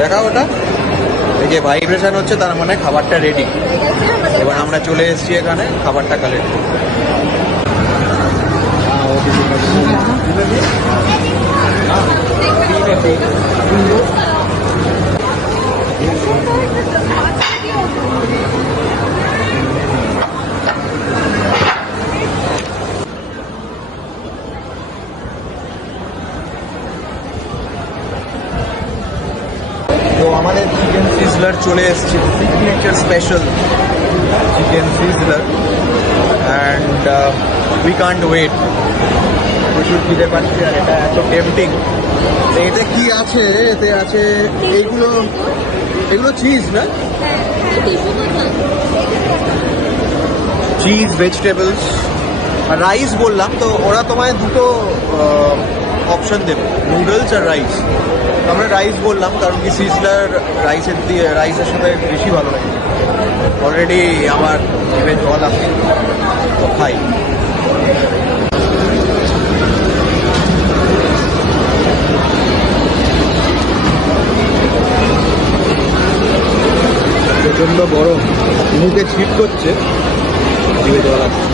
দেখা ওটা, এই যে ভাইব্রেশন হচ্ছে, তার মানে খাবারটা রেডি। এবার আমরা চলে এসেছি এখানে খাবারটা কালেক্ট। তো আমাদের চিকেন সিজলার চলে এসেছে, signature special chicken sizzler, and we can't wait. প্রচুর খিদে পাচ্ছে আর এটা এত টেম্পটিং। এতে কি আছে? এতে আছে এগুলো চিজ না, চিজ, ভেজিটেবলস আর রাইস বললাম, তো ওরা তোমায় দুটো অপশন দেবে, নুডলস আর রাইস। আমরা রাইস বললাম কারণ কি সিজলার রাইসের সাথে বেশি ভালো লাগে। অলরেডি আমার জিভে জল আসছে, তো খাই। প্রচন্ড গরম, মুখে ছিট করছে, জিভে জল আসছে।